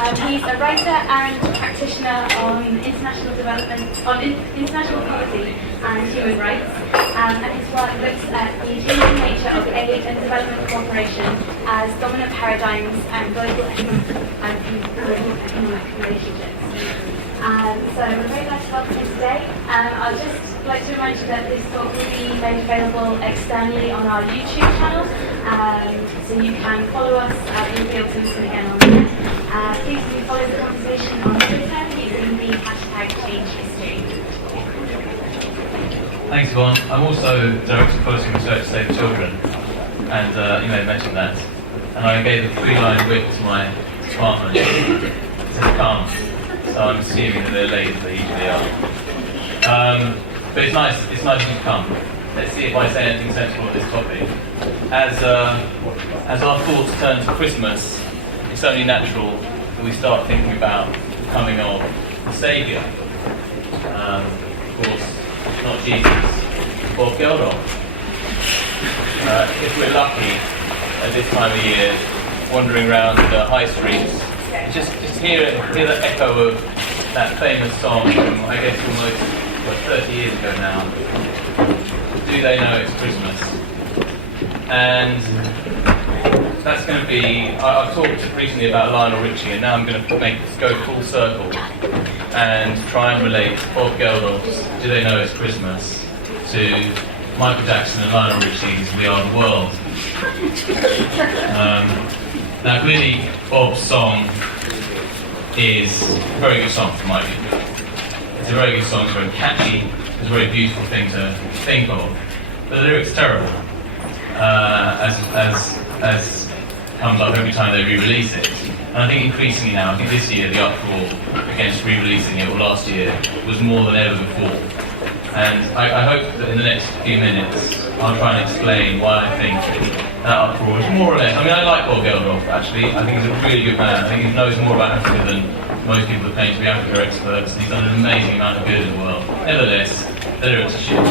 He's a writer and practitioner on international development, international policy and human rights, and his work looks at the changing nature of aid and development cooperation as dominant paradigms and global economic relationships. So we're very glad to welcome him today. I'd just like to remind you that this talk will be made available externally on our YouTube channel, so you can follow us. You'll be able to listen again on there. Please do follow the conversation on Twitter using the hashtag changehistory. Thanks, Yvonne. I'm also Director of Policy Research Save the Children, and you may have mentioned that. And I gave a 3-line whip to my department to come. So I'm assuming that they're late, as they usually are. But it's nice of you to come. Let's see if I say anything sensible on this topic. As our thoughts turn to Christmas, it's only natural that we start thinking about the coming of the Saviour. Of course, not Jesus, Bob Geldof. If we're lucky at this time of year, wandering around the high streets, just hear the echo of that famous song from, I guess, almost 30 years ago now. Do they know it's Christmas? And that's going to be, I've talked recently about Lionel Richie, and now I'm going to go full circle and try and relate Bob Geldof's Do They Know It's Christmas to Michael Jackson and Lionel Richie's We Are the World. Now clearly Bob's song is a very good song from my view. It's a very good song, it's very catchy, it's a very beautiful thing to think of. But the lyrics are terrible, as comes up every time they re-release it. And I think increasingly now, I think this year the uproar against re-releasing it, or last year, was more than ever before. And I hope that in the next few minutes I'll try and explain why I think that uproar is more or less. I mean, I like Bob Geldof actually. I think he's a really good man. I think he knows more about Africa than most people that claim to be Africa experts. He's done an amazing amount of good in the world. Nevertheless, the lyrics are shit.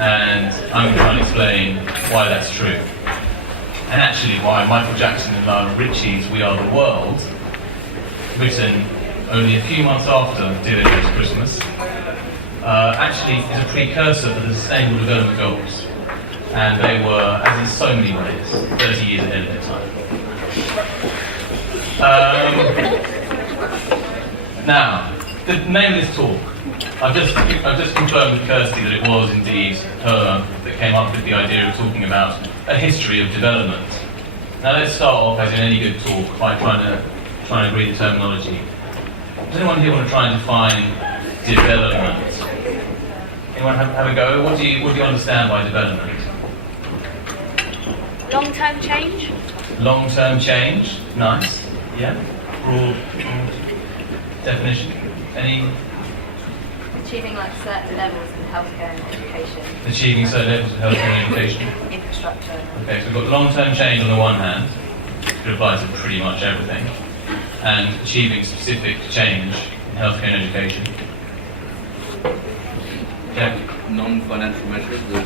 And I'm going to try and explain why that's true. And actually why Michael Jackson and Lionel Richie's We Are the World, written only a few months after Do They Know It's Christmas, actually is a precursor to the Sustainable Development Goals. And they were, as in so many ways, 30 years ahead of their time. Now, the name of this talk, I've just confirmed with Kirsty that it was indeed her that came up with the idea of talking about a history of development. Now let's start off, as in any good talk, by trying to agree the terminology. Does anyone here want to try and define development? Anyone have a go? What do you understand by development? Long-term change? Long-term change, nice. Yeah. Broad definition. Any? Achieving like certain levels in healthcare and education. Achieving certain levels of healthcare and education. Infrastructure. Okay, so we've got long-term change on the one hand, which applies to pretty much everything, and achieving specific change in healthcare and education. Yeah. Non-financial measures of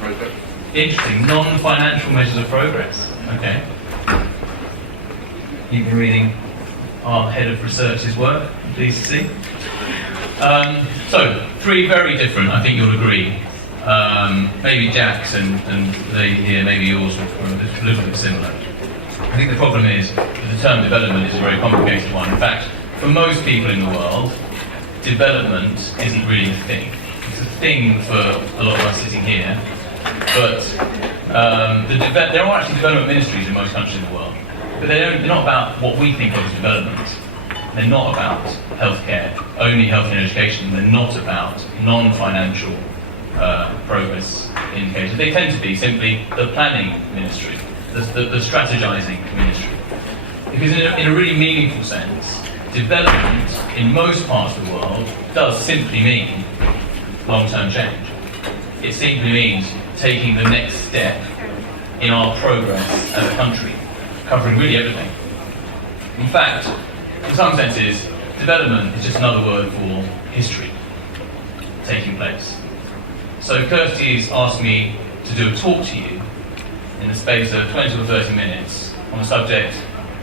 progress. Interesting, non-financial measures of progress. Okay. You've been reading our head of research's work, I'm pleased to see. So, 3 very different, I think you'll agree. Maybe Jack's and they here, maybe yours are a little bit similar. I think the problem is that the term development is a very complicated one. In fact, for most people in the world, development isn't really a thing. It's a thing for a lot of us sitting here, but there are actually development ministries in most countries in the world, but they're not about what we think of as development. They're not about healthcare, only healthcare and education. They're not about non-financial progress indicators. They tend to be simply the planning ministry, the strategizing ministry. Because in a really meaningful sense, development in most parts of the world does simply mean long-term change. It simply means taking the next step in our progress as a country, covering really everything. In fact, in some senses, development is just another word for history taking place. So Kirsty's asked me to do a talk to you in the space of 20 or 30 minutes on the subject,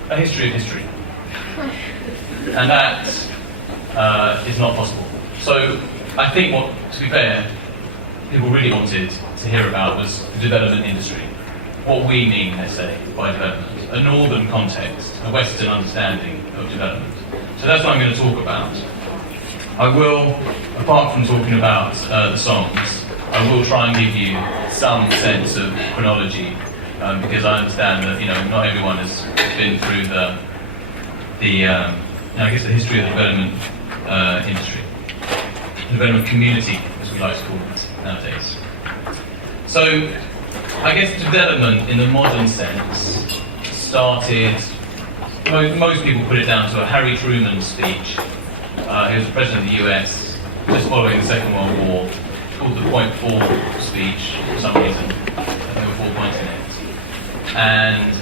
a history of history. And that is not possible. So I think what, to be fair, people really wanted to hear about was the development industry. What we mean, let's say, by development. A northern context, a Western understanding of development. So that's what I'm going to talk about. I will, apart from talking about the songs, I will try and give you some sense of chronology, because I understand that not everyone has been through the history of the development industry, the development community, as we like to call it nowadays. So, I guess development in the modern sense started. Most people put it down to a Harry Truman speech. He was the president of the US just following the Second World War. It's called the Point 4 speech for some reason. I think there were 4 points in it. And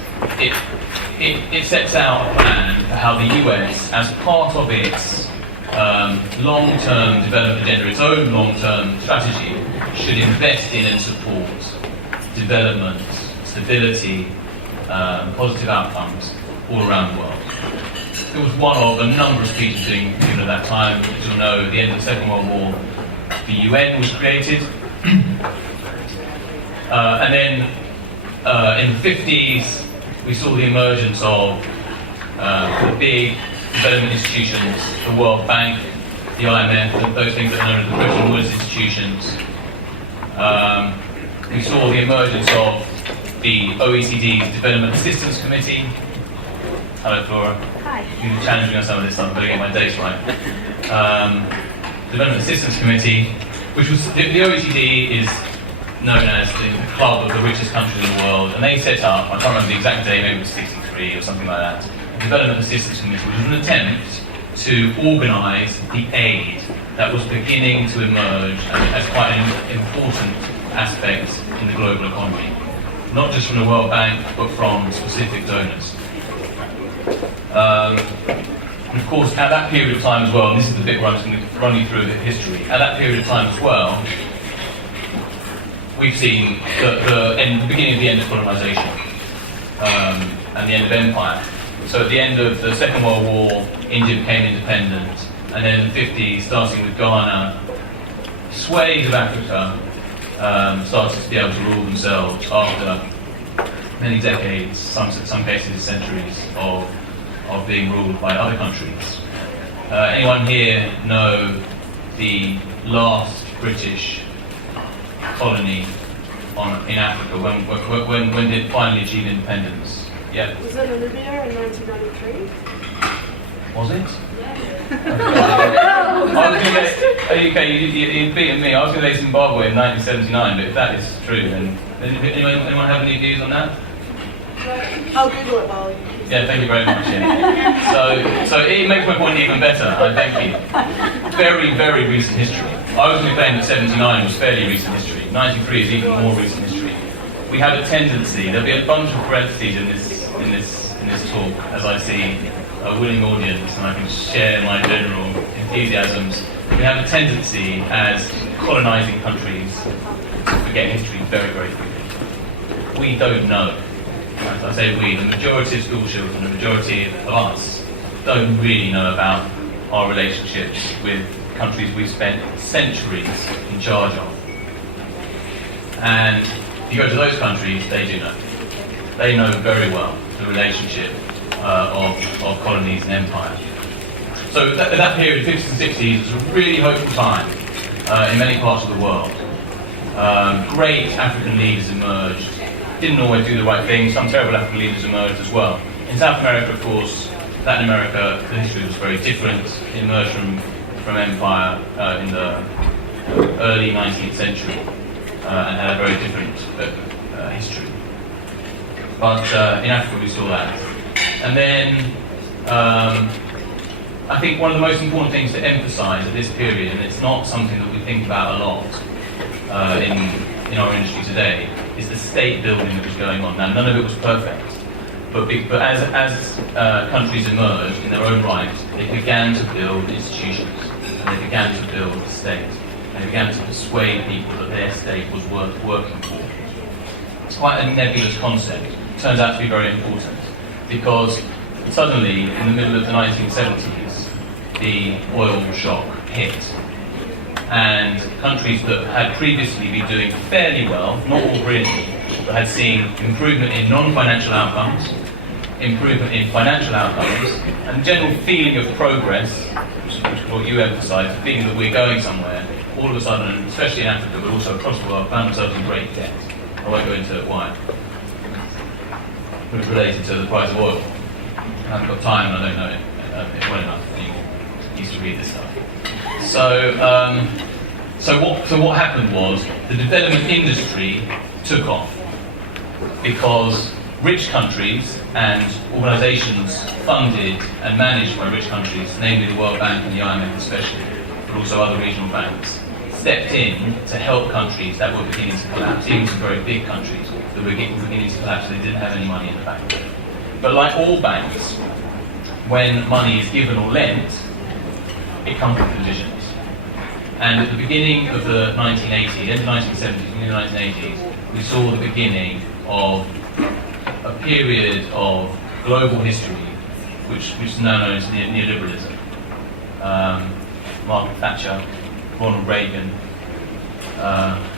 it sets out a plan for how the US, as part of its long-term development agenda, its own long-term strategy, should invest in and support development, stability, positive outcomes all around the world. It was one of a number of speeches being given at that time. As you'll know, at the end of the Second World War, the UN was created. And then in the 50s, we saw the emergence of the big development institutions, the World Bank, the IMF, and those things that are known as the Bretton Woods institutions. We saw the emergence of the OECD's Development Assistance Committee. Hello, Flora. Hi. You're challenging us some of this stuff, but I get my dates right. Development Assistance Committee, which was the OECD is known as the club of the richest countries in the world, and they set up, I can't remember the exact day, maybe it was 63 or something like that, a Development Assistance Committee, which was an attempt to organise the aid that was beginning to emerge as quite an important aspect in the global economy, not just from the World Bank, but from specific donors. And of course, at that period of time as well, and this is the bit where I'm just going to run you through the history, at that period of time as well, we've seen the beginning of the end of colonisation and the end of empire. So at the end of the Second World War, India became independent, and then in the 50s, starting with Ghana, swathes of Africa started to be able to rule themselves after many decades, some cases centuries, of being ruled by other countries. Anyone here know the last British colony in Africa? When did it finally achieve independence? Yeah. Was it Namibia in 1993? Was it? Yeah. You've beaten me. I was going to say Zimbabwe in 1979, but if that is true, then anyone have any views on that? I'll Google it while you... Yeah, thank you very much. Yeah. So it makes my point even better. Thank you. Very, very recent history. I was going to claim that 79 was fairly recent history. 93 is even more recent history. We have a tendency. There'll be a bunch of parentheses in this talk as I see a willing audience, and I can share my general enthusiasms. We have a tendency as colonising countries to forget history very, very quickly. We don't know. As I say we, the majority of school children, the majority of us, don't really know about our relationships with countries we've spent centuries in charge of. And if you go to those countries, they do know. They know very well the relationship of colonies and empire. So that period, 50s and 60s, was a really hopeful time in many parts of the world. Great African leaders emerged. Didn't always do the right thing. Some terrible African leaders emerged as well. In South America, of course, Latin America, the history was very different. It emerged from empire in the early 19th century and had a very different history. But in Africa, we saw that. And then I think one of the most important things to emphasise at this period, and it's not something that we think about a lot in our industry today, is the state building that was going on. Now, none of it was perfect, but as countries emerged in their own right, they began to build institutions, and they began to build a state, and they began to persuade people that their state was worth working for. It's quite a nebulous concept. It turns out to be very important, because suddenly, in the middle of the 1970s, the oil shock hit. And countries that had previously been doing fairly well, not all brilliantly, but had seen improvement in non-financial outcomes, improvement in financial outcomes, and general feeling of progress, which is what you emphasised, the feeling that we're going somewhere, all of a sudden, especially in Africa, but also across the world, found themselves in great debt. I won't go into why. It was related to the price of oil. I haven't got time and I don't know it well enough. You used to read this stuff. So what happened was the development industry took off because rich countries and organisations funded and managed by rich countries, namely the World Bank and the IMF especially, but also other regional banks, stepped in to help countries that were beginning to collapse, even some very big countries that were beginning to collapse, so they didn't have any money in the bank. But like all banks, when money is given or lent, it comes with conditions. And at the beginning of the 1980s, end of the 1970s, in the 1980s, we saw the beginning of a period of global history, which is now known as neoliberalism. Margaret Thatcher, Ronald Reagan,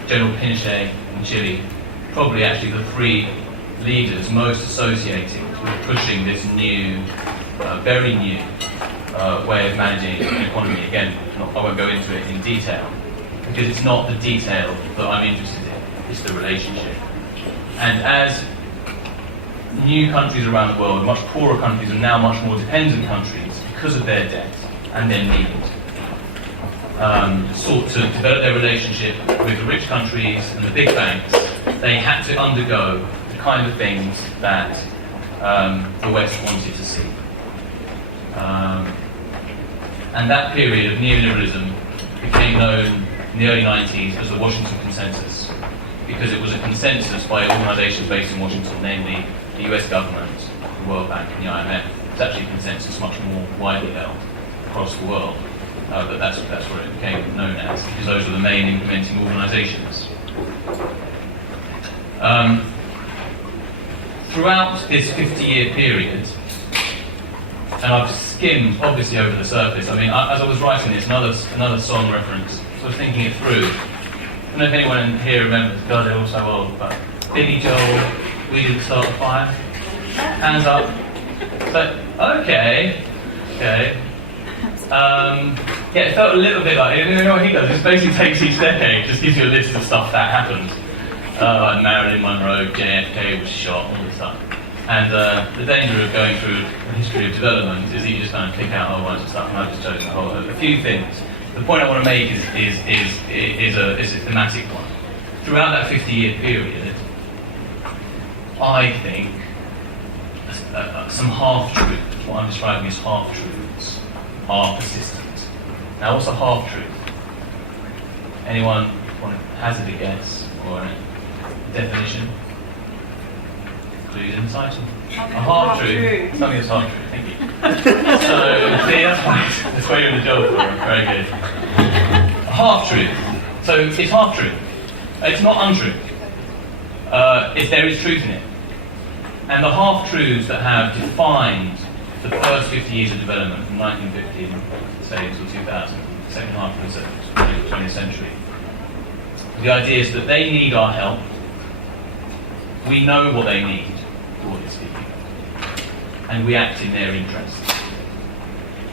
General Pinochet in Chile, probably actually the three leaders most associated with pushing this new, very new way of managing an economy. Again, I won't go into it in detail, because it's not the detail that I'm interested in, it's the relationship. And as new countries around the world, much poorer countries and now much more dependent countries, because of their debt and their need, sought to develop their relationship with the rich countries and the big banks, they had to undergo the kind of things that the West wanted to see. And that period of neoliberalism became known in the early 90s as the Washington Consensus, because it was a consensus by organisations based in Washington, namely the US government, the World Bank and the IMF. It's actually a consensus much more widely held across the world, but that's what it became known as, because those were the main implementing organisations. Throughout this 50-year period, and I've skimmed obviously over the surface. I mean, as I was writing this, another song reference, so I was thinking it through. I don't know if anyone here remembers, God, they're all so old, but Billy Joel, We Didn't Start the Fire. Hands up. So, okay. Yeah, it felt a little bit like, you know what he does? It basically takes each decade, just gives you a list of stuff that happened. Like Marilyn Monroe, JFK was shot, all this stuff. And the danger of going through a history of development is that you just kind of pick out a whole bunch of stuff, and I've just chosen a few things. The point I want to make is a thematic one. Throughout that 50-year period, I think some half-truths, what I'm describing as half-truths, are persistent. Now, what's a half-truth? Anyone want to hazard a guess or a definition? Clues in the title. A half-truth. Something that's half-truth. Thank you. So, see, that's why you're in the job for. Very good. A half-truth. So, it's half-truth. It's not untrue. If there is truth in it. And the half-truths that have defined the first 50 years of development from 1950, say, until 2000, the second half of the 20th century, the idea is that they need our help. We know what they need, broadly speaking, and we act in their interests.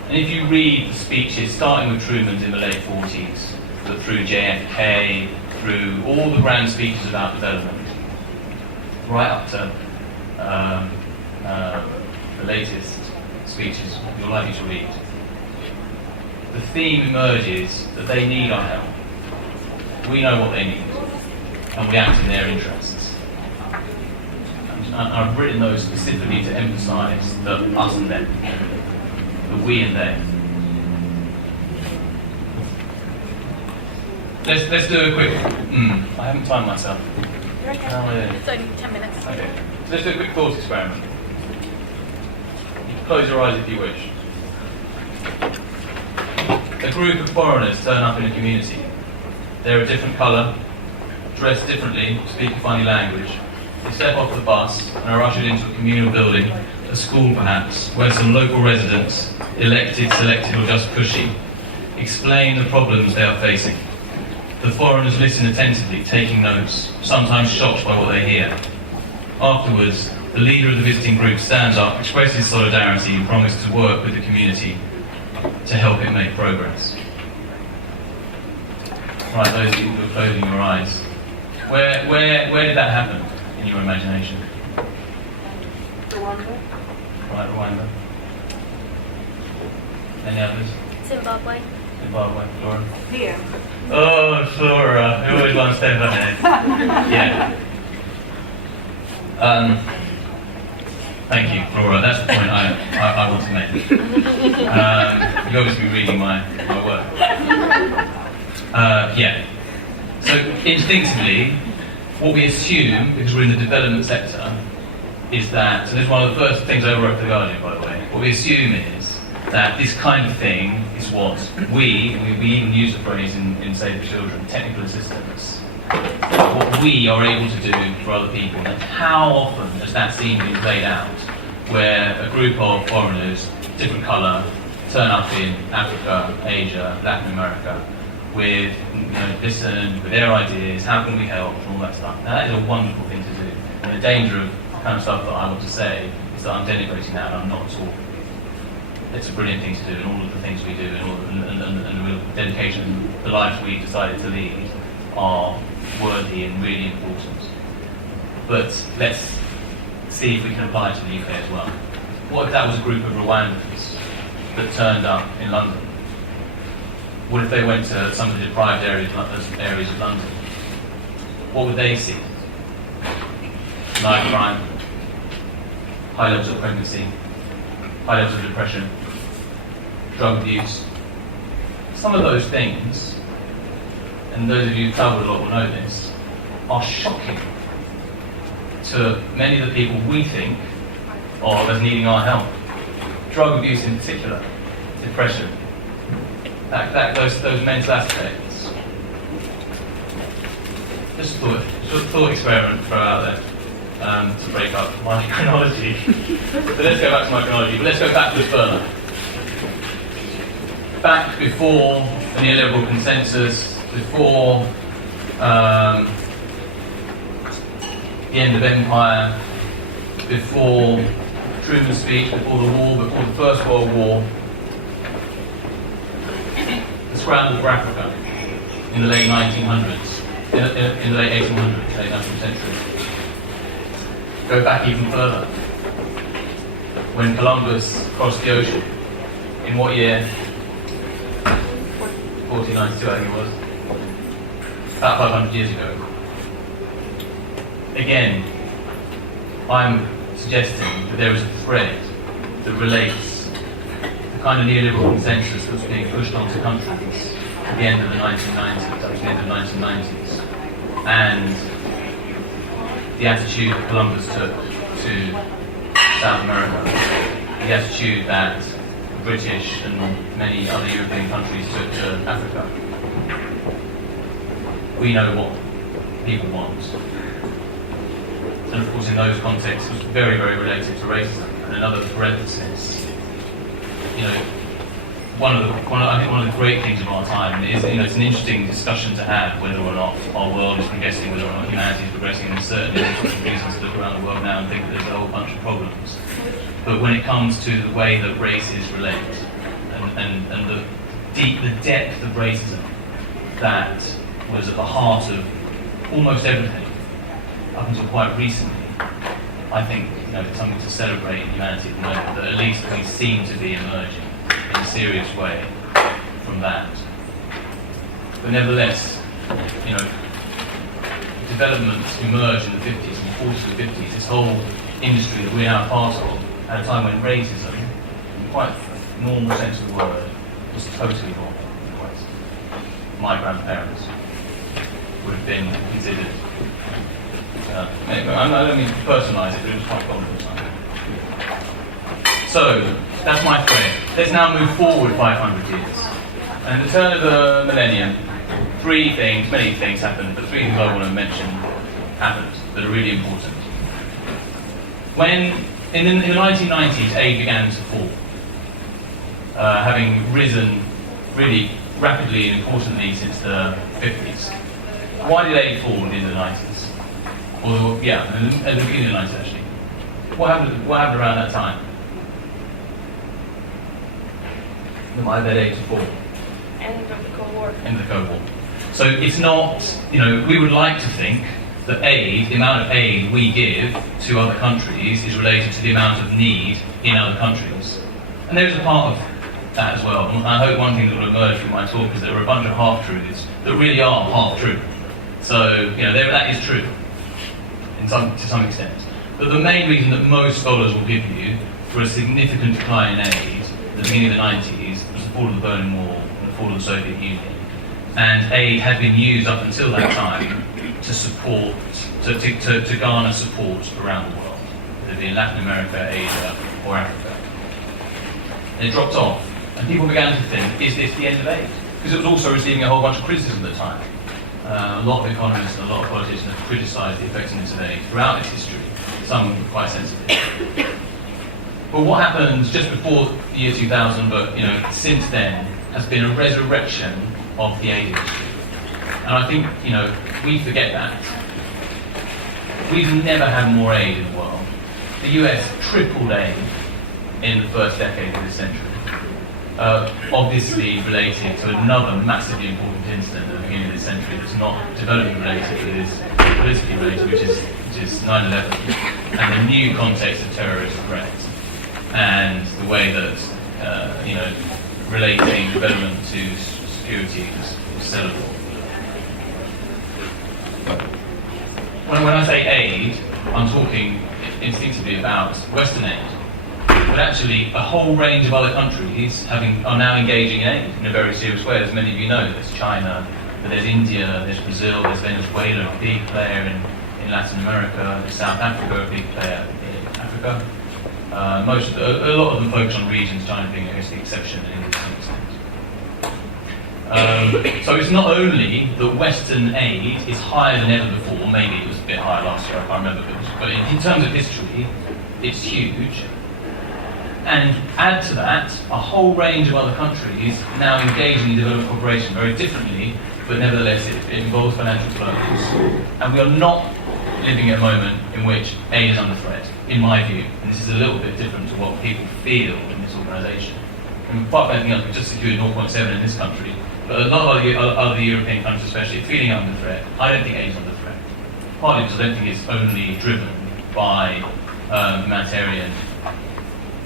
And if you read the speeches, starting with Truman's in the late 40s, but through JFK, through all the grand speeches about development, right up to the latest speeches you're likely to read, the theme emerges that they need our help. We know what they need, and we act in their interests. And I've written those specifically to emphasise the us and them, the we and they. Let's do a quick. I haven't timed myself. You're okay. How am I doing? It's only 10 minutes. Okay. So let's do a quick thought experiment. You can close your eyes if you wish. A group of foreigners turn up in a community. They're a different colour, dressed differently, speak a funny language. They step off the bus and are ushered into a communal building a school perhaps, where some local residents, elected, selected or just pushy, explain the problems they are facing. The foreigners listen attentively, taking notes, sometimes shocked by what they hear. Afterwards, the leader of the visiting group stands up, expresses solidarity and promises to work with the community to help it make progress. Right, those of you who are closing your eyes, where did that happen in your imagination? Rwanda. Right, Rwanda. Any others? Zimbabwe. Zimbabwe, Laura? Here. Oh, Flora, who always one step ahead. Yeah. Thank you, Flora. That's the point I want to make. You've obviously been reading my work. Yeah. So instinctively, what we assume, because we're in the development sector, is that, so this is one of the first things I wrote for The Guardian, by the way, what we assume is that this kind of thing is what we even use the phrase in Save the Children, technical assistance, what we are able to do for other people. And how often has that scene been played out, where a group of foreigners, different colour, turn up in Africa, Asia, Latin America, with, listen, with their ideas, how can we help, and all that stuff. Now that is a wonderful thing to do. And the danger of the kind of stuff that I want to say is that I'm denigrating that, and I'm not at all. It's a brilliant thing to do, and all of the things we do, and the real dedication, the lives we've decided to lead are worthy and really important. But let's see if we can apply it to the UK as well. What if that was a group of Rwandans that turned up in London? What if they went to some of the deprived areas of London? What would they see? Knife crime, high levels of pregnancy, high levels of depression, drug abuse. Some of those things, and those of you who've travelled a lot will know this, are shocking to many of the people we think of as needing our help. Drug abuse in particular, depression, those mental aspects. Just a thought experiment throw out there to break up my chronology. So let's go back to my chronology, but let's go backwards further. Back before the neoliberal consensus, before the end of empire, before Truman's speech, before the war, before the First World War, the scramble for Africa in the late 1900s, in the late 1800s, late 19th century. Go back even further. When Columbus crossed the ocean, in what year? 1492, I think it was. About 500 years ago. Again, I'm suggesting that there is a thread that relates the kind of neoliberal consensus that was being pushed onto countries at the end of the 1990s, at the end of the 1990s, and the attitude that Columbus took to South America, the attitude that the British and many other European countries took to Africa. We know what people want. And of course in those contexts it was very, very related to racism. And another parenthesis, I think one of the great things of our time is, it's an interesting discussion to have whether or not our world is progressing, whether or not humanity is progressing, and certainly there's lots of reasons to look around the world now and think that there's a whole bunch of problems. But when it comes to the way that races relate, and the depth of racism that was at the heart of almost everything up until quite recently, I think it's something to celebrate in humanity at the moment, that at least we seem to be emerging in a serious way from that. But nevertheless, developments emerged in the 50s and 40s and 50s, this whole industry that we're now part of, at a time when racism, in quite a normal sense of the word, was totally wrong. My grandparents would have been considered, I don't mean to personalise it, but it was quite common at the time. So, that's my thread. Let's now move forward 500 years. And at the turn of the millennium, many things happened, but three things I want to mention happened that are really important. When in the 1990s, aid began to fall, having risen really rapidly and importantly since the 50s. Why did aid fall in the 90s? Or, yeah, at the beginning of the 90s actually. What happened around that time? Why did aid fall? End of the Cold War. End of the Cold War. So it's not, we would like to think that aid, the amount of aid we give to other countries is related to the amount of need in other countries. And there's a part of that as well. And I hope one thing that will emerge from my talk is there are a bunch of half-truths that really are half-true. So, that is true to some extent. But the main reason that most scholars will give you for a significant decline in aid at the beginning of the 90s was the fall of the Berlin Wall and the fall of the Soviet Union. And aid had been used up until that time to support, to garner support around the world, whether it be in Latin America, Asia, or Africa. And it dropped off, and people began to think, is this the end of aid? Because it was also receiving a whole bunch of criticism at the time. A lot of economists and a lot of politicians have criticised the effectiveness of aid throughout its history, some quite sensitive. But what happened just before the year 2000, but since then, has been a resurrection of the aid industry. And I think, we forget that. We've never had more aid in the world. The US tripled aid in the first decade of this century. Obviously related to another massively important incident at the beginning of this century that's not development related, but is politically related, which is 9/11, and the new context of terrorist threat, and the way that relating development to security was settled. When I say aid, I'm talking instinctively about Western aid. But actually, a whole range of other countries are now engaging in aid in a very serious way. As many of you know, there's China, but there's India, there's Brazil, there's Venezuela, a big player in Latin America, there's South Africa, a big player in Africa. A lot of them focus on regions, China being, I guess, the exception in some extent. So it's not only that Western aid is higher than ever before, maybe it was a bit higher last year, I can't remember, but in terms of history, it's huge. And add to that, a whole range of other countries now engaging in development cooperation very differently, but nevertheless it involves financial flows. And we are not living at a moment in which aid is under threat, in my view. And this is a little bit different to what people feel in this organisation. And apart from anything else, we've just secured 0.7 in this country, but a lot of other European countries especially are feeling under threat. I don't think aid is under threat. Partly because I don't think it's only driven by humanitarian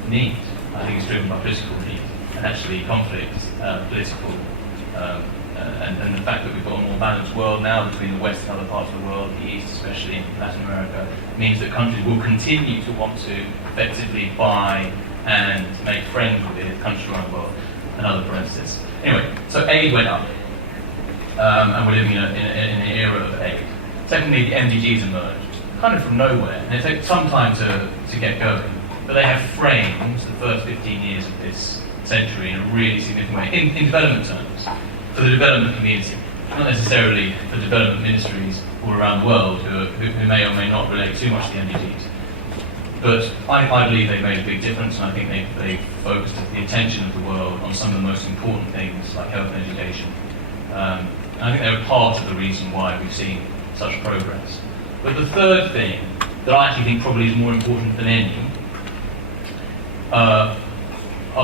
need. I think it's driven by political need, and actually conflict, political, and the fact that we've got a more balanced world now between the West and other parts of the world, the East, especially in Latin America, means that countries will continue to want to effectively buy and make friends with countries around the world and other parentheses. Anyway, so aid went up, and we're living in an era of aid. Secondly, the MDGs emerged, kind of from nowhere, and it takes some time to get going. But they have framed the first 15 years of this century in a really significant way, in development terms, for the development community, not necessarily for development ministries all around the world who may or may not relate too much to the MDGs. But I believe they made a big difference, and I think they focused the attention of the world on some of the most important things like health and education. And I think they're part of the reason why we've seen such progress. But the third thing that I actually think probably is more important than any are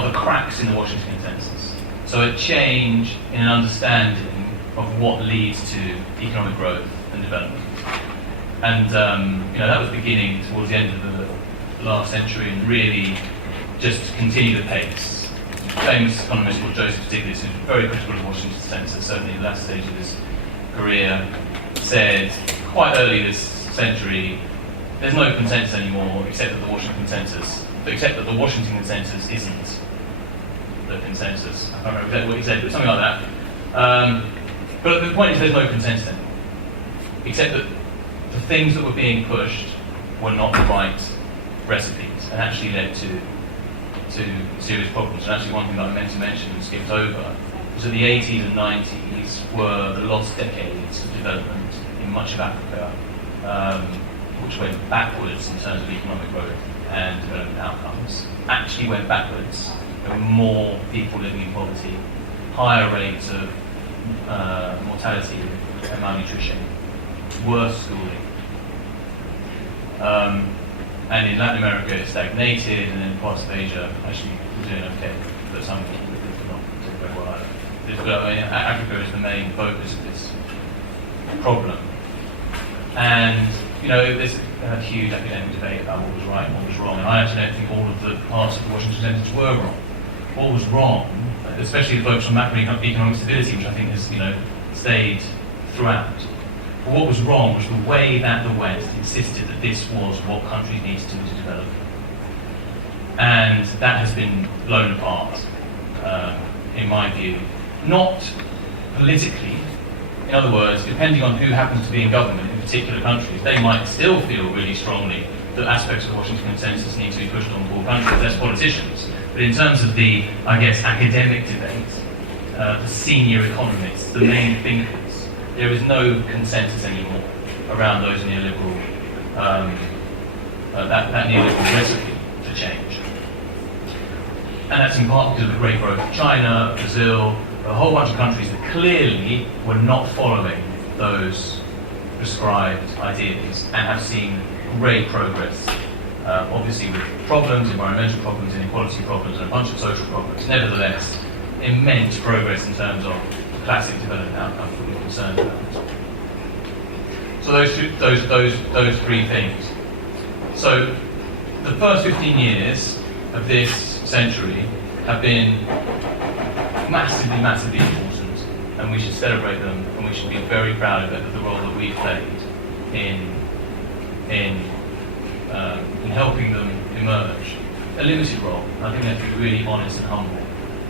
the cracks in the Washington Consensus. So a change in an understanding of what leads to economic growth and development. And that was beginning towards the end of the last century and really just continued the pace. A famous economist called Joseph Stiglitz, who's very critical of the Washington Consensus, certainly in the last stage of his career, said quite early this century, there's no consensus anymore except that the Washington Consensus isn't the consensus. I can't remember exactly what he said, but something like that. But the point is there's no consensus anymore, except that the things that were being pushed were not the right recipes and actually led to serious problems. And actually one thing that I meant to mention and skipped over was that the 80s and 90s were the lost decades of development in much of Africa, which went backwards in terms of economic growth. and development outcomes actually went backwards. There were more people living in poverty, higher rates of mortality and malnutrition, worse schooling. And in Latin America it stagnated, and in parts of Asia actually was doing okay, but some people did not do very well either. Africa is the main focus of this problem. And there's a huge academic debate about what was right and what was wrong, and I actually don't think all of the parts of the Washington Consensus were wrong. What was wrong, especially the focus on macroeconomic stability, which I think has stayed throughout. But what was wrong was the way that the West insisted that this was what countries needed to do to develop. And that has been blown apart, in my view. Not politically. In other words, depending on who happens to be in government in particular countries, they might still feel really strongly that aspects of the Washington Consensus need to be pushed on poor countries. That's politicians. But in terms of the, academic debate, the senior economists, the main thinkers, there is no consensus anymore around those neoliberal, that neoliberal recipe for change. And that's in part because of the great growth of China, Brazil, a whole bunch of countries that clearly were not following those prescribed ideas and have seen great progress. Obviously with problems, environmental problems, inequality problems, and a bunch of social problems. Nevertheless, immense progress in terms of classic development outcomes that we're concerned about. So those three things. So the first 15 years of this century have been massively important, and we should celebrate them, and we should be very proud of it, of the role that we played in helping them emerge. A limited role. I think we have to be really honest and humble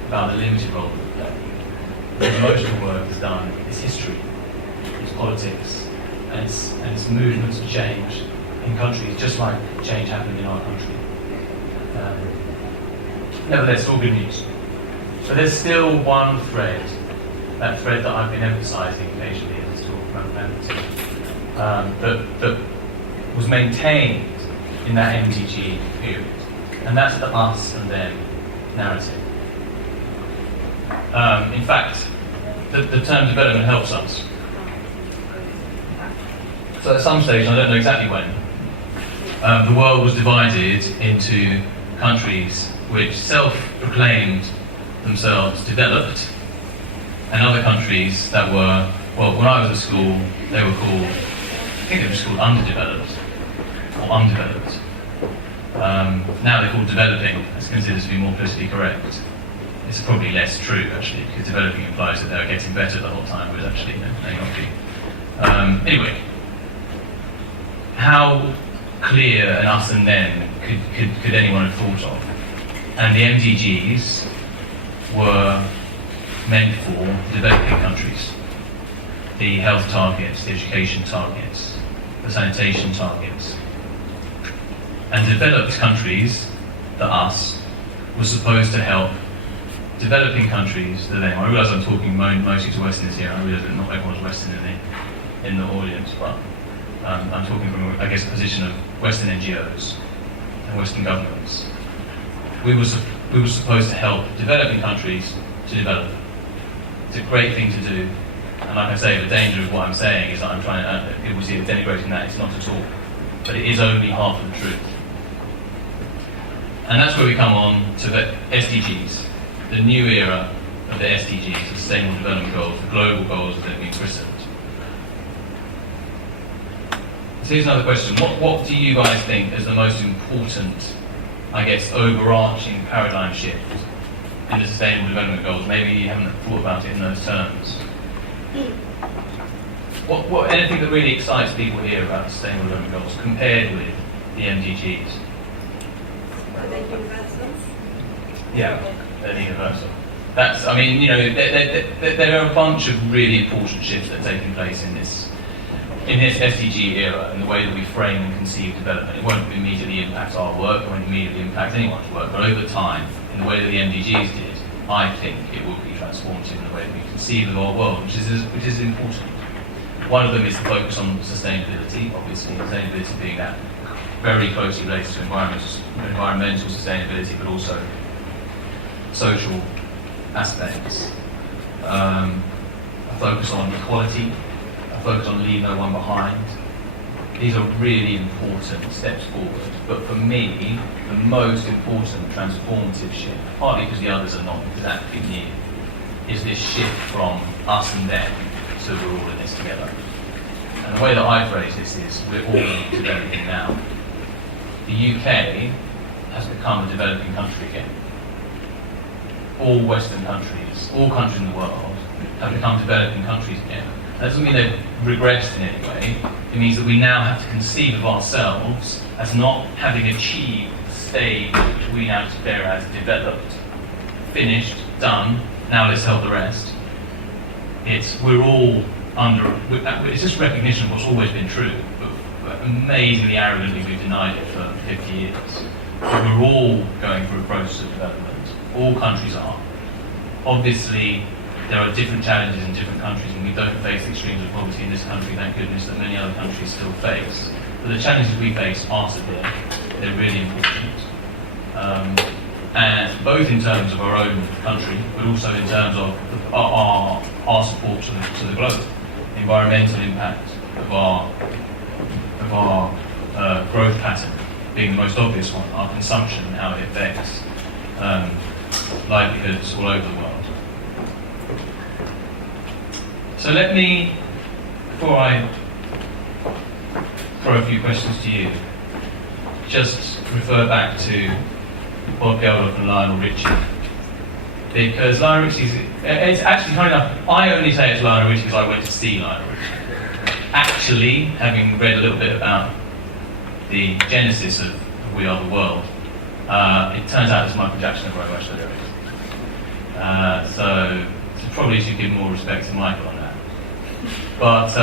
about the limited role that we play. The most of the work is done. It's history, it's politics, and it's movements of change in countries, just like change happened in our country. Nevertheless, it's all good news. But there's still one thread, that thread that I've been emphasising occasionally in this talk around that was maintained in that MDG period, and that's the us and them narrative. In fact, the term development helps us. So at some stage, I don't know exactly when, the world was divided into countries which self-proclaimed themselves developed, and other countries that were, well, when I was at school, they were called, I think they were just called underdeveloped, or undeveloped. Now they're called developing. It's considered to be more politically correct. It's probably less true, actually, because developing implies that they're getting better the whole time, whereas actually they may not be. Anyway, how clear an us and them could anyone have thought of? And the MDGs were meant for developing countries. The health targets, the education targets, the sanitation targets. And developed countries, the us, were supposed to help developing countries, the them. I realise I'm talking mostly to Westerners here, I realise that not everyone's Western in the audience, but I'm talking from, I guess, a position of Western NGOs and Western governments. We were supposed to help developing countries to develop. It's a great thing to do, and like I say, the danger of what I'm saying is that I'm trying to, people see it denigrating that, it's not at all, but it is only half of the truth. And that's where we come on to the SDGs, the new era of the SDGs, the Sustainable Development Goals, the global goals that have been christened. So here's another question. What do you guys think is the most important, I guess, overarching paradigm shift in the Sustainable Development Goals? Maybe you haven't thought about it in those terms. What anything that really excites people here about the Sustainable Development Goals compared with the MDGs? Are they universal? Yeah, they're universal. That's, I mean, you know, there are a bunch of really important shifts that are taking place in this SDG era, in the way that we frame and conceive development. It won't immediately impact our work, it won't immediately impact anyone's work, but over time, in the way that the MDGs did, I think it will be transformative in the way that we conceive of our world, which is important. One of them is the focus on sustainability, obviously, sustainability being that very closely related to environmental sustainability, but also social aspects. A focus on equality, a focus on leave no one behind. These are really important steps forward. But for me, the most important transformative shift, partly because the others are not exactly new, is this shift from us and them to we're all in this together. And the way that I phrase this is we're all developing now. The UK has become a developing country again. All Western countries, all countries in the world, have become developing countries again. That doesn't mean they've regressed in any way. It means that we now have to conceive of ourselves as not having achieved the stage which we now declare as developed, finished, done, now let's help the rest. We're all it's just recognition of what's always been true, but amazingly arrogantly we've denied it for 50 years. But we're all going through a process of development. All countries are. Obviously, there are different challenges in different countries, and we don't face the extremes of poverty in this country, thank goodness, that many other countries still face. But the challenges we face are severe. They're really important. And both in terms of our own country, but also in terms of our support to the globe, the environmental impact of our growth pattern being the most obvious one, our consumption and how it affects livelihoods all over the world. So let me, before I throw a few questions to you, just refer back to Bob Geldof and Lionel Richie. Because Lionel Richie's, it's actually funny enough, I only say it's Lionel Richie because I went to see Lionel Richie. Actually, having read a little bit about the genesis of We Are the World, it turns out it's Michael Jackson who wrote most of the lyrics. So probably should give more respect to Michael on that. But,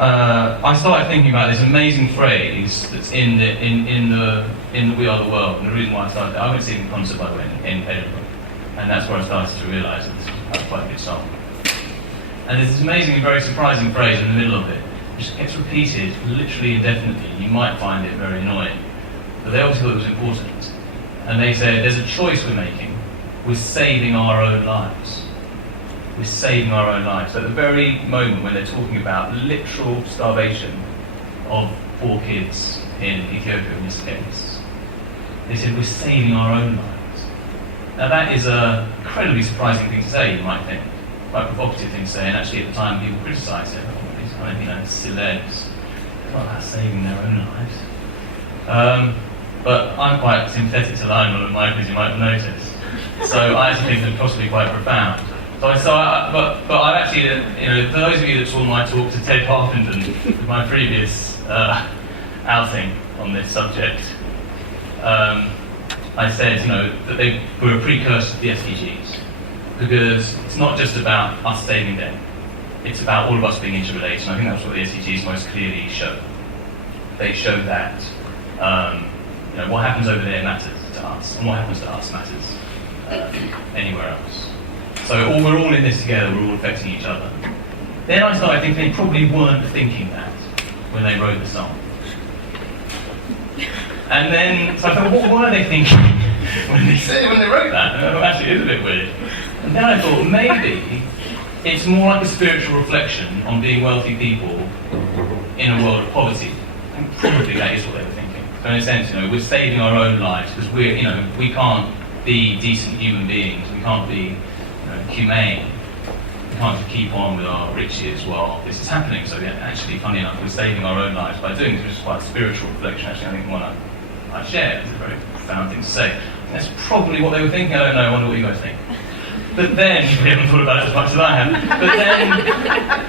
I started thinking about this amazing phrase that's in the We Are the World, and the reason why I went to see the concert, by the way, in Edinburgh, and that's where I started to realise that this was quite a good song. And there's this amazing and very surprising phrase in the middle of it, which gets repeated literally indefinitely. You might find it very annoying, but they obviously thought it was important. And they said, there's a choice we're making. We're saving our own lives. We're saving our own lives. At the very moment when they're talking about literal starvation of poor kids in Ethiopia in this case, they said we're saving our own lives. Now that is an incredibly surprising thing to say, you might think. Quite a provocative thing to say, and actually at the time people criticised it. I don't celebs. It's not about saving their own lives. But I'm quite sympathetic to Lionel and Michael, as you might have noticed. So I actually think they're possibly quite profound. But I've actually, for those of you that saw my talk to Ted Parpenden, my previous outing on this subject, I said, that they were a precursor to the SDGs, because it's not just about us saving them; it's about all of us being interrelated. And I think that's what the SDGs most clearly show. They show that what happens over there matters to us, and what happens to us matters anywhere else. So we're all in this together, we're all affecting each other. Then I started thinking they probably weren't thinking that when they wrote the song. And then, so I thought, what were they thinking when they wrote that? And actually, it is a bit weird. And then I thought, maybe it's more like a spiritual reflection on being wealthy people in a world of poverty. And probably that is what they were thinking. So in a sense, we're saving our own lives because we can't be decent human beings. We can't be humane. We can't just keep on with our riches while this is happening. So actually, funny enough, we're saving our own lives by doing this, which is quite a spiritual reflection. Actually, I think the one I share is a very profound thing to say. And that's probably what they were thinking. I don't know. I wonder what you guys think. But then, we haven't thought about it as much as I have.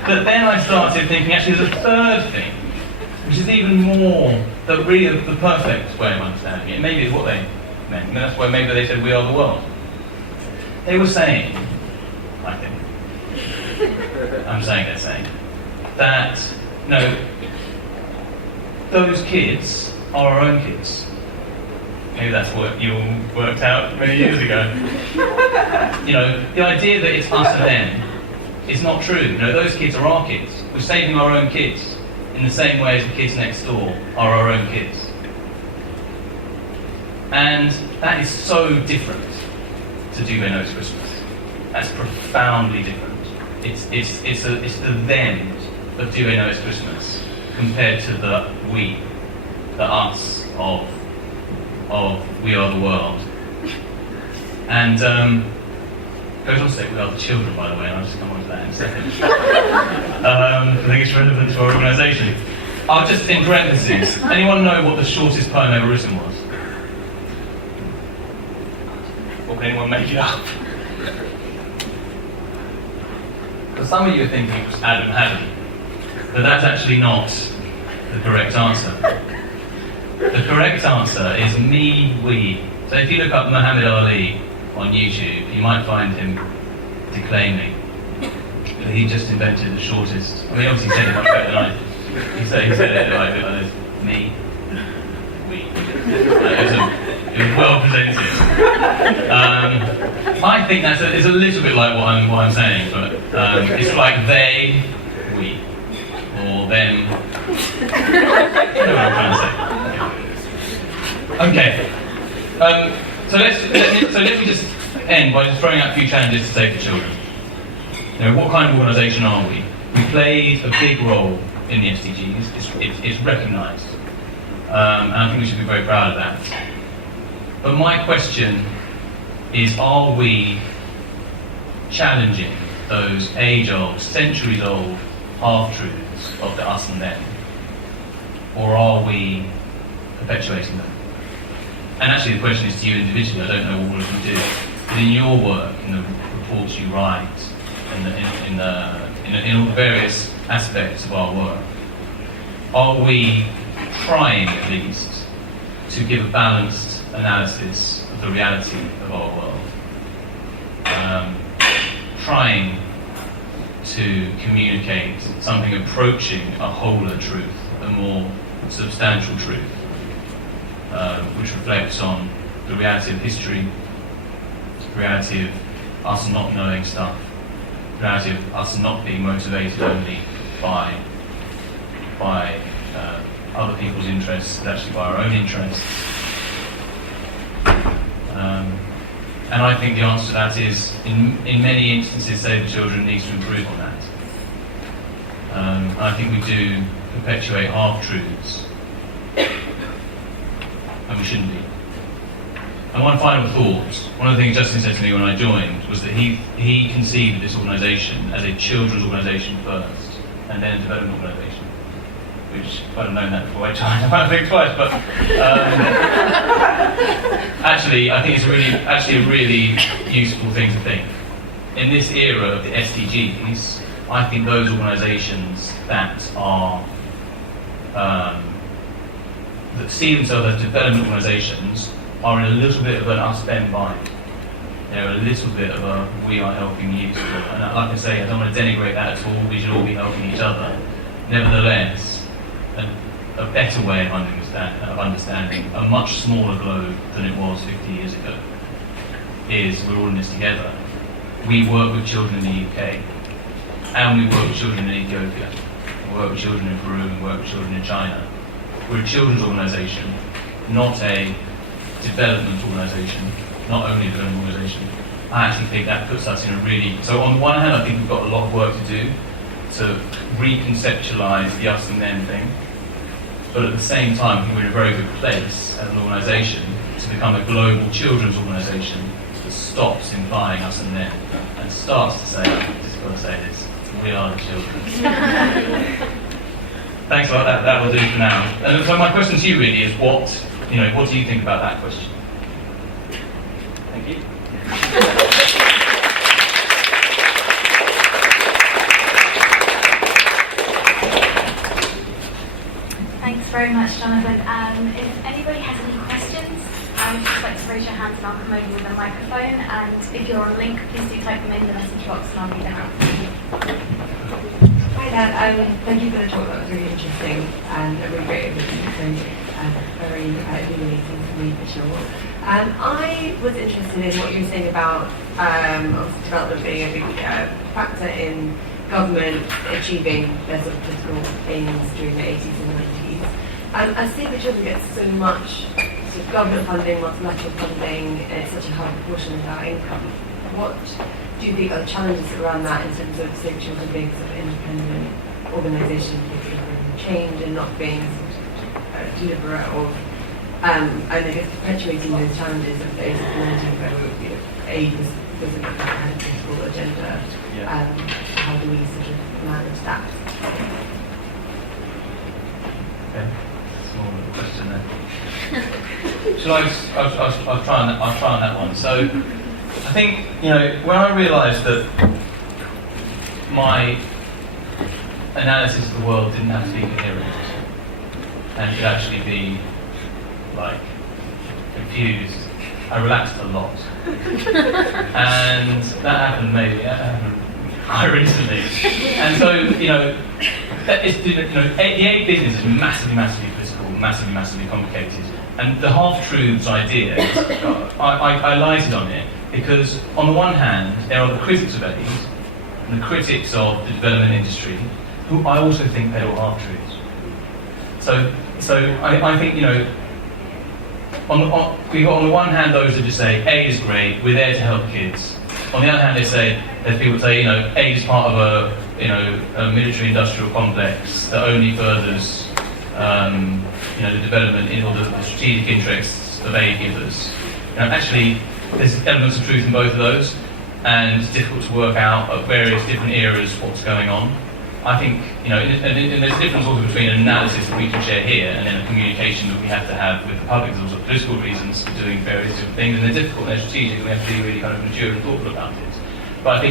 But then I started thinking, actually, there's a third thing, which is even more the perfect way of understanding it. Maybe it's what they meant. And that's why maybe they said we are the world. They were saying, I think, they're saying, that, those kids are our own kids. Maybe that's what you all worked out many years ago. The idea that it's us and them is not true. You know, those kids are our kids. We're saving our own kids in the same way as the kids next door are our own kids. And that is so different to Do They Know It's Christmas. That's profoundly different. It's the them of Do They Know It's Christmas compared to the we, the us of We Are the World. And goes on to say We Are the Children, by the way, and I'll just come on to that in a second. I think it's relevant to our organisation. I'll just, in parentheses, anyone know what the shortest poem ever written was? Or can anyone make it up? For some of you are thinking it was Adam Hadley, but that's actually not the correct answer. The correct answer is Me, We. So if you look up Muhammad Ali on YouTube, you might find him declaiming. But he just invented the shortest. I mean, obviously he said it much better than I did. He said it like this: Me, We. It was well presented. I think it's a little bit like what I'm saying, but it's like they, we, or them. You know what I'm trying to say. Okay. So let me just end by just throwing out a few challenges to take for children. You know, what kind of organisation are we? We played a big role in the SDGs. It's recognised, and I think we should be very proud of that. But my question is, are we challenging those age-old, centuries-old half-truths of the us and them? Or are we perpetuating them? And actually the question is to you individually. I don't know what all of you do. But in your work, in the reports you write, in all the various aspects of our work, are we trying at least to give a balanced analysis of the reality of our world? Trying to communicate something approaching a wholer truth, a more substantial truth, which reflects on the reality of history, the reality of us not knowing stuff, the reality of us not being motivated only by other people's interests, but actually by our own interests. And I think the answer to that is, in many instances, Save the Children needs to improve on that. I think we do perpetuate half-truths, and we shouldn't be. And one final thought. One of the things Justin said to me when I joined was that he conceived this organisation as a children's organisation first, and then a development organisation. Which, if I'd have known that before I joined, I might think twice, but actually, I think it's a really useful thing to think. In this era of the SDGs, I think those organisations that are that see themselves as development organisations are in a little bit of an us-them bind. They're a little bit of a we are helping you sort of, and like I say, I don't want to denigrate that at all. We should all be helping each other. Nevertheless, a better way of understanding a much smaller globe than it was 50 years ago is we're all in this together. We work with children in the UK, and we work with children in Ethiopia, we work with children in Peru, and we work with children in China. We're a children's organisation, not a development organisation, not only a development organisation. I actually think that puts us in a really... So on the one hand, I think we've got a lot of work to do to reconceptualise the us and them thing, but at the same time, I think we're in a very good place as an organisation to become a global children's organisation that stops implying us and them and starts to say, I've just got to say this, we are the children. Thanks a lot, that will do for now. And so my question to you really is, what do you think about that question? Thank you. Thanks very much, Jonathan. If anybody has any questions, I would just like to raise your hands and I'll come over with a microphone. And if you're on a link, please do type them in the message box and I'll read them out. Hi there, thank you for the talk, that was really interesting and a really great overview and very illuminating. me for sure. I was interested in what you were saying about obviously development being a big factor in government achieving their sort of political aims during the 80s and 90s. I see that children get so much sort of government funding, multilateral funding, and it's such a high proportion of our income. What do you think are the challenges around that in terms of, say, children being sort of independent organisations with change and not being deliberate of, and I guess perpetuating those challenges of the 80s and 90s where aid was a kind of political agenda. How do we sort of manage that? Okay, small little question there. Shall I'll try on that one. So I think, when I realised that my analysis of the world didn't have to be coherent and could actually be confused, I relaxed a lot. And that happened quite recently. And so, the aid business is massively political, massively complicated. And the half-truths idea, I lighted on it because, on the one hand, there are the critics of aid and the critics of the development industry, who I also think they're all half-truths. So I think, on the one hand, those that just say aid is great, we're there to help kids. On the other hand, there's people say, aid is part of a military-industrial complex that only furthers, the development or the strategic interests of aid givers. Actually, there's elements of truth in both of those, and it's difficult to work out at various different eras what's going on. I think, and there's a difference also between an analysis that we can share here and then a communication that we have to have with the public. There's also political reasons for doing various different things, and they're difficult and they're strategic, and we have to be really kind of mature and thoughtful about it. But I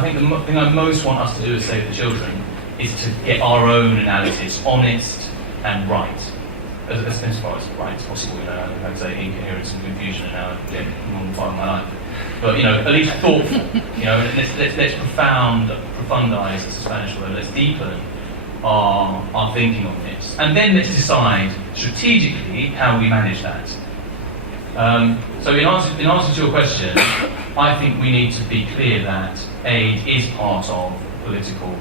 think the thing I most want us to do as Save the Children is to get our own analysis honest and right, as far as right as possible. I'd say incoherence and confusion are now a normal part of my life. But at least thoughtful. Let's profundize, as a Spanish word. Let's deepen our thinking on this, and then let's decide strategically how we manage that. So in answer to your question, I think we need to be clear that aid is part of political,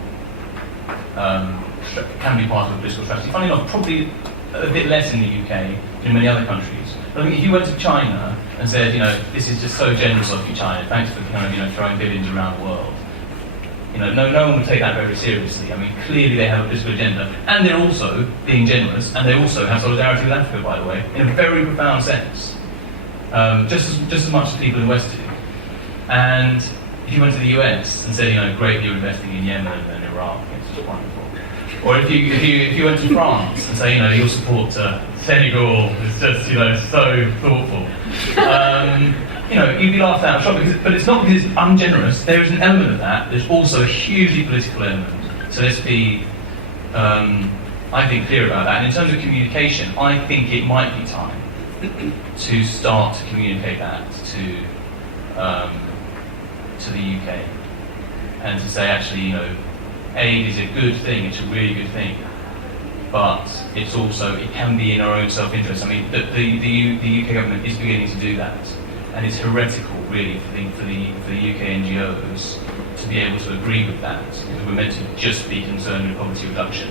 can be part of a political strategy. Funny enough, probably a bit less in the UK than in many other countries. But I think if you went to China and said, this is just so generous of you, China, thanks for throwing billions around the world, no one would take that very seriously. I mean, clearly they have a political agenda, and they're also being generous, and they also have solidarity with Africa, by the way, in a very profound sense, just as much as people in the West do. And if you went to the US and said, great, you're investing in Yemen and Iraq, it's just wonderful. Or if you went to France and say, your support to Senegal is just, so thoughtful. You'd be laughed out of shop, but it's not because it's ungenerous. There is an element of that. There's also a hugely political element. So let's be, I think, clear about that. And in terms of communication, I think it might be time to start to communicate that to the UK, and to say, actually, aid is a good thing. It's a really good thing. But it can be in our own self-interest. I mean, the UK government is beginning to do that. And it's heretical, really, for the UK NGOs to be able to agree with that, because we're meant to just be concerned with poverty reduction.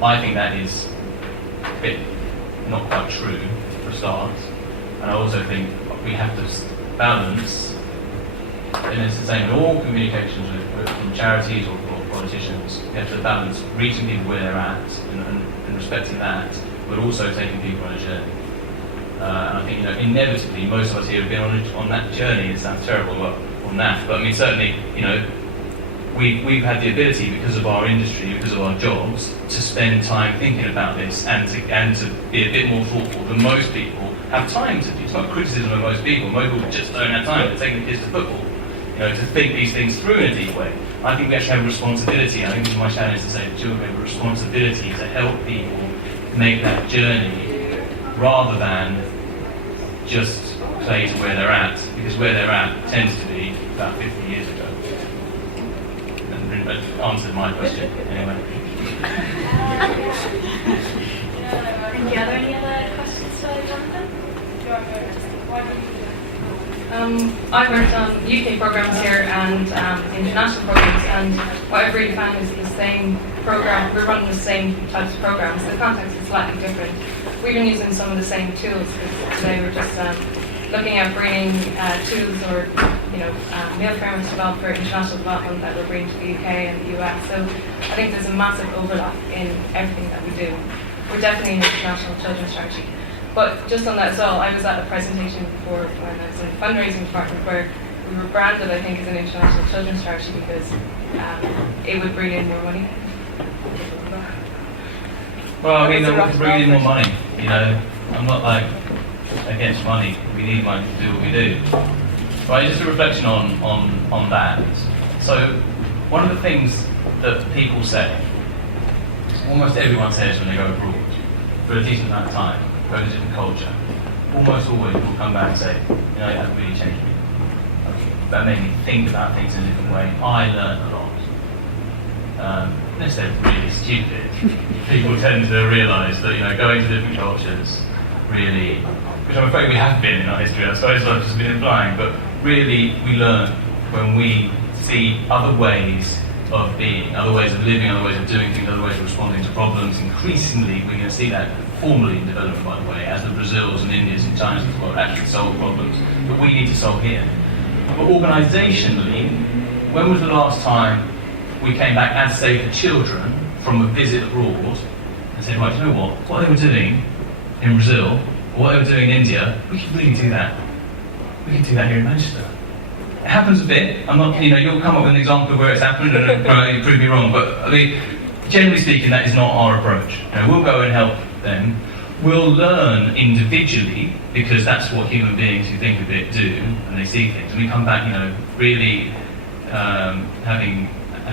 I think that is a bit not quite true, for a start. And I also think we have to balance, and it's the same in all communications from charities or politicians, we have to balance reaching people where they're at and respecting that, but also taking people on a journey. And I think, inevitably, most of us here have been on that journey. It sounds terrible, or naff, but I mean, certainly, we've had the ability, because of our industry, because of our jobs, to spend time thinking about this and to be a bit more thoughtful than most people have time to do. It's not criticism of most people. Most people just don't have time. They're taking the kids to football, to think these things through in a deep way. I think we actually have a responsibility. I think this is my challenge to say to children, we have a responsibility to help people make that journey, rather than just play to where they're at, because where they're at tends to be about 50 years ago. And that answered my question, anyway. Thank you. Are there any other questions for Jonathan? I worked on UK programs here and international programs, and what I've really found is the same program. We're running the same types of programs. The context is slightly different. We've been using some of the same tools. Today we're just looking at bringing tools or meal frameworks developed for international development that we're bringing to the UK and the US. So I think there's a massive overlap in everything that we do. We're definitely an international children's strategy. But just on that as well, I was at a presentation before when I was in the fundraising department where we were branded, I think, as an international children's strategy because it would bring in more money. Well, I mean, we can bring in more money. I'm not like against money. We need money to do what we do. Right, just a reflection on that. So, one of the things that people say, almost everyone says when they go abroad, for a decent amount of time, go to a different culture, almost always will come back and say, that really changed me. That made me think about things in a different way. I learned a lot. Unless they're really stupid, people tend to realise that going to different cultures really, which I'm afraid we have been in our history, I suppose I've just been implying, but really we learn when we see other ways of being, other ways of living, other ways of doing things, other ways of responding to problems. Increasingly, we're going to see that formally in development, by the way, as the Brazils and Indias and Chinas of the world actually solve problems that we need to solve here. But organisationally, when was the last time we came back as, say, the children from a visit abroad and said, right, you know what they were doing in Brazil, or what they were doing in India, we could really do that. We could do that here in Manchester. It happens a bit. I'm not, you'll come up with an example of where it's happened and you prove me wrong, but I mean, generally speaking, that is not our approach. We'll go and help them. We'll learn individually, because that's what human beings who think a bit do, and they see things. And we come back, really having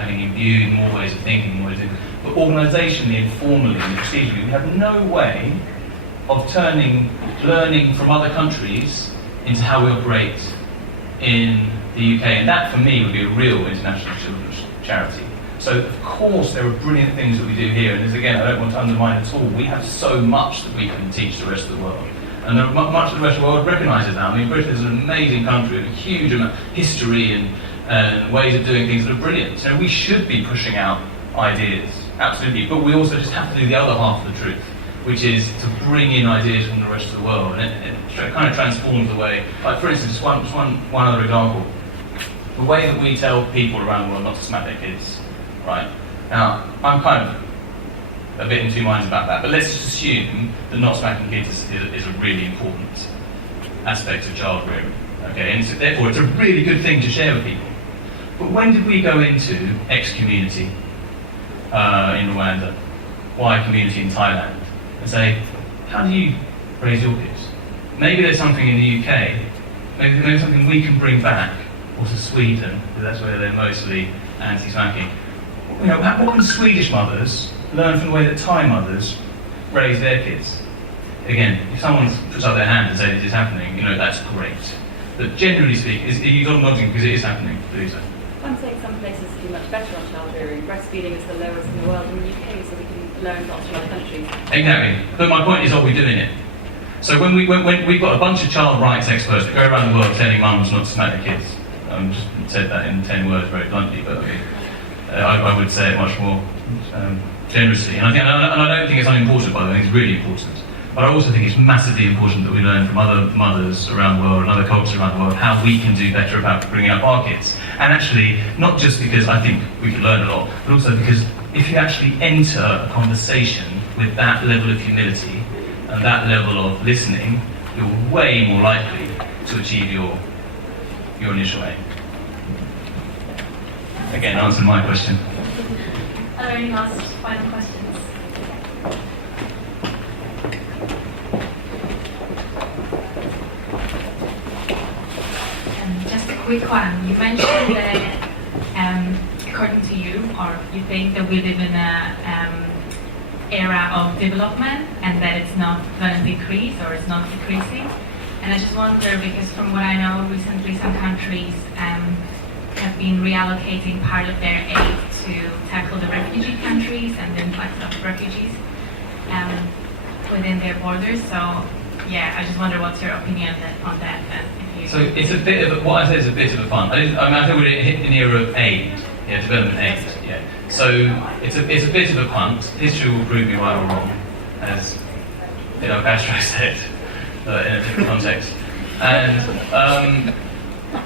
imbued more ways of thinking, more ways of thinking. But organisationally and formally and procedurally, we have no way of turning learning from other countries into how we operate in the UK. And that, for me, would be a real international children's charity. So, of course, there are brilliant things that we do here, and as again, I don't want to undermine at all. We have so much that we can teach the rest of the world. And much of the rest of the world recognises that. I mean, Britain is an amazing country with a huge amount of history and ways of doing things that are brilliant. So we should be pushing out ideas, absolutely. But we also just have to do the other half of the truth, which is to bring in ideas from the rest of the world. And it kind of transforms the way, like for instance, one other example, the way that we tell people around the world not to smack their kids, right? Now, I'm kind of a bit in two minds about that, but let's just assume that not smacking kids is a really important aspect of child rearing, okay? And therefore it's a really good thing to share with people. But when did we go into X community in Rwanda, Y community in Thailand, and say, how do you raise your kids? Maybe there's something in the UK, maybe there's something we can bring back, or to Sweden, because that's where they're mostly anti-smacking. What can Swedish mothers learn from the way that Thai mothers raise their kids? Again, if someone puts up their hand and says it is happening, that's great. But generally speaking, you're nodding because it is happening, please. I'm saying some places do much better on child rearing. Breastfeeding is the lowest in the world in the UK, so we can learn lots from other countries. Exactly. But my point is, are we doing it? So when we've got a bunch of child rights experts that go around the world telling mums not to smack their kids. Just said that in 10 words very bluntly, but I would say it much more generously. And I don't think it's unimportant, by the way, I think it's really important. But I also think it's massively important that we learn from other mothers around the world and other cultures around the world how we can do better about bringing up our kids. And actually, not just because I think we can learn a lot, but also because if you actually enter a conversation with that level of humility and that level of listening, you're way more likely to achieve your initial aim. Again, answer my question. Are there any last final questions? Just a quick one. You mentioned that, according to you, or you think that we live in a era of development and that it's not going to decrease or it's not decreasing. And I just wonder, because from what I know, recently some countries have been reallocating part of their aid to tackle the refugee countries and the influx of refugees within their borders. So yeah, I just wonder what's your opinion on that. Then, if you So it's a bit of what I say is a bit of a fun. I think we're in an era of aid, development aid. Yeah. So it's a bit of a punt. History will prove me right or wrong, as Castro said in a different context. And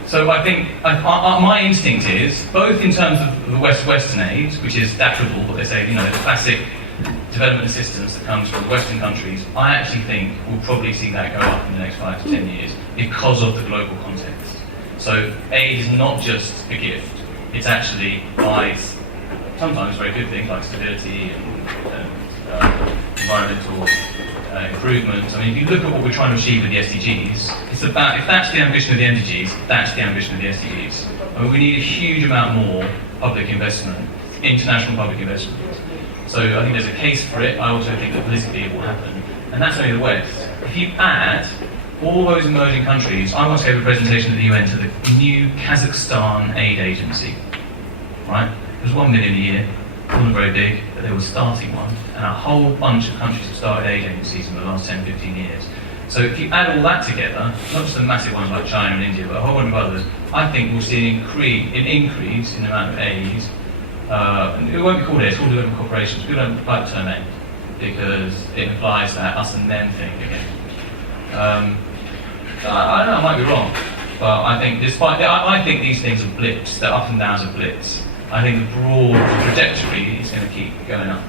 so I think my instinct is both in terms of the Western aid, which is DACable, what they say, the classic development assistance that comes from Western countries. I actually think we'll probably see that go up in the next 5 to 10 years because of the global context. So aid is not just a gift; it's actually buys sometimes very good things like stability and environmental improvements. I mean, if you look at what we're trying to achieve with the SDGs, it's about, if that's the ambition of the SDGs, that's the ambition of the SDGs. I mean, we need a huge amount more public investment, international public investment. So I think there's a case for it. I also think that politically it will happen. And that's only the West. If you add all those emerging countries, I once gave a presentation at the UN to the new Kazakhstan aid agency, right? It was 1 million a year, wasn't very big, but they were starting one. And a whole bunch of countries have started aid agencies in the last 10, 15 years. So if you add all that together, not just the massive ones like China and India, but a whole bunch of others, I think we'll see an increase in the amount of aid. It won't be called aid, it's called development corporations. People don't like the term aid because it implies that us and them thing again. I don't know, I might be wrong, but I think I think these things are blips, the up and downs are blips. I think the broad trajectory is going to keep going up.